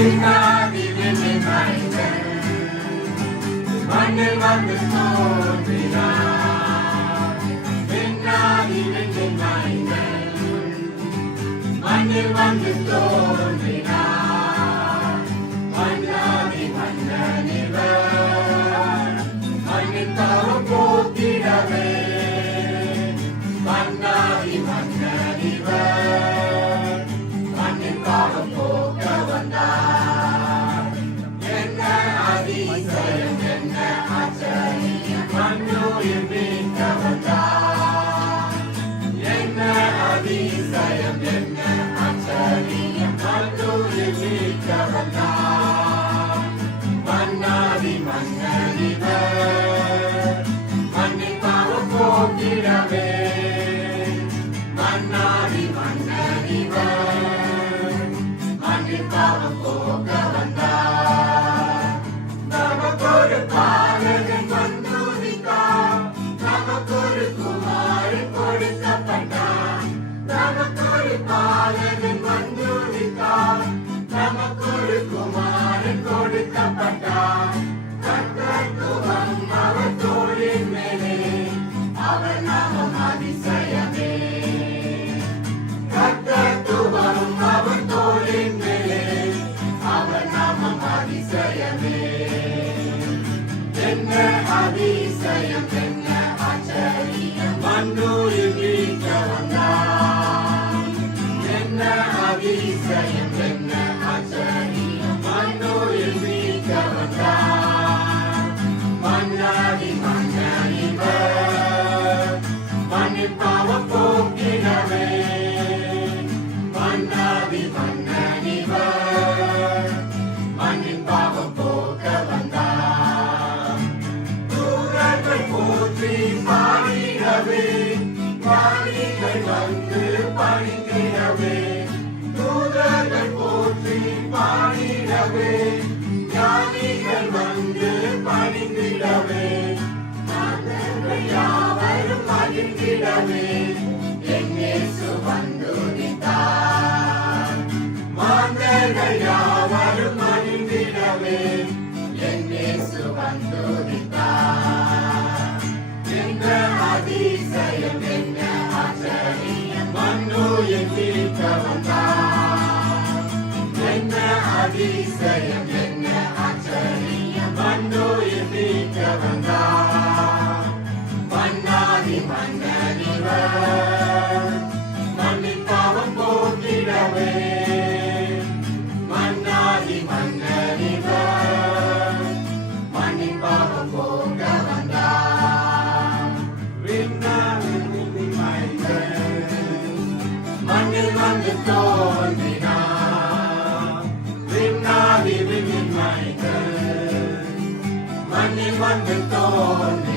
விண்ணாதி விண்ணின் மைந்தன் மண்ணில் வந்து தோன்றினார். விண்ணாதி விண்ணின் மைந்தன் மண்ணில் வந்து தோன்றினார். மன்னாதி மன்னன் இவர் மண்ணின் பாவம் போக்கிடவே. மன்னாதி மன்னன் இவர் மண்ணின் பாவம் போக்க வந்தார். என்ன அதிசயம் என்ன ஆச்சரியம் மண்ணுயிர் மீட்க வந்தார். என்ன அதிசயம் என்ன ஆச்சரியம் மண்ணுயிர் மீட்க வந்தார். மன்னாதி மன்னன் இவர் மண்ணின் பாவம் போக்கிடவே. மன்னாதி மன்னன் இவர் மண்ணின் பாவம் போக்க வந்தார். நமக்கொரு பாலகன் வந்துதித்தார். நமக்கொரு குமாரன் கொடுக்கப்பட்டார். நமக்கொரு பாலகன் வந்துதித்தார். நமக்கொரு குமாரன் கொடுக்கப்பட்டார். கர்த்தத்துவம் அவர் தோளின் மேலே. அவர் நாமம் அதிசயமே. கர்த்தத்துவம் அவர் தோளின் மேலே. அவர் நாமம் அதிசயமே. என்ன அதிசயம் என்ன ஆச்சரியம் மண்ணுயிர் மீட்க வந்தார். என்ன அதிசயம் என்ன ஆச்சரியம் மண்ணுயிர் மீட்க வந்தார். மன்னாதி மன்னன் இவர் மண்ணின் பாவம் போக்கிடவே. மன்னாதி மன்னன் இவர் மண்ணின் பாவம் போக்க வந்தார். தூதர்கள் போற்றி பாடிடவே. ஞானிகள் வந்து பணிந்திடவே. தூதர்கள் போற்றி பாடிடவே. ஞானிகள் வந்து பணிந்திடவே. மாந்தர்கள் யாவரும் மகிழ்ந்திடவே. என் இயேசு வந்துதித்தார். மாந்தர்கள் யாவரும் மகிழ்ந்திடவே. என் இயேசு வந்துதித்தார். என்ன அதிசயம் என்ன ஆச்சரியம் மண்ணுயிர் மீட்க வந்தார். என்ன அதிசயம் என்ன ஆச்சரியம் மண்ணுயிர் மீட்க வந்தார். மன்னாதி மன்னன் இவர் மண்ணின் பாவம் போக்கிடவே. மன்னாதி மன்னன் இவர் மண்ணின் பாவம் போக்க வந்தார். விண்ணாதி விண்ணின் மைந்தன் மண்ணில் வந்து தோன்றினார். விண்ணாதி விண்ணின் மைந்தன் மண்ணில் வந்து தோன்றினார்.